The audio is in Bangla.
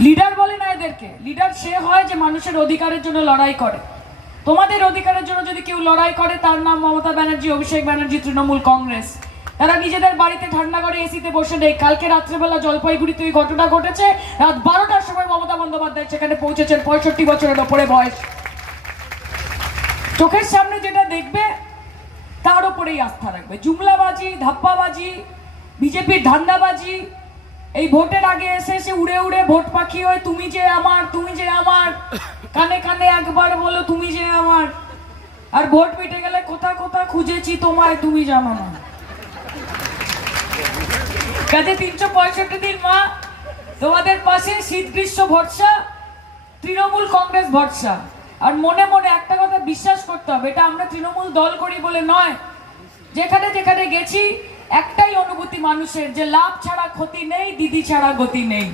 লিডার বলে না এদেরকে। লিডার সে হয় যে মানুষের অধিকারের জন্য লড়াই করে। তোমাদের অধিকারের জন্য যদি কেউ লড়াই করে, তার নাম মমতা ব্যানার্জি, অভিষেক ব্যানার্জি, তৃণমূল কংগ্রেস। তারা নিজেদের বাড়িতে ঠান্ডা করে এসিতে বসে নেই। কালকে রাত্রেবেলা জলপাইগুড়িতে ওই ঘটনা ঘটেছে। রাত বারোটার সময় মমতা বন্দ্যোপাধ্যায় সেখানে পৌঁছেছেন, পঁয়ষট্টি বছরের ওপরে বয়স। চোখের সামনে যেটা দেখবে, তার উপরেই আস্থা রাখবে। জুমলাবাজি, ধাপ্পাবাজি, বিজেপির ধান্দাবাজি এই ভোটের আগে এসে এসে উড়ে উড়ে ভোট পাখি হয়ে তুমি যে আমার, তুমি যে আমার। কানে কানে একবার বলো তুমি যে আমার। আর ভোট মিটে গেলে কোথা কোথা খুঁজেছি তোমায় তুমি জানো না। কাজে তিনশো পঁয়ষট্টি দিন মা, তোমাদের পাশে শীত গ্রীষ্ম ভরসা, তৃণমূল কংগ্রেস ভরসা। আর মনে মনে একটা কথা বিশ্বাস করতে হবে, এটা আমরা তৃণমূল দল করি বলে নয়। যেখানে যেখানে গেছি একটাই অনুভূতি মানুষের যে লাভ ছাড়া ক্ষতি নেই দিদি ছাড়া গতি নেই।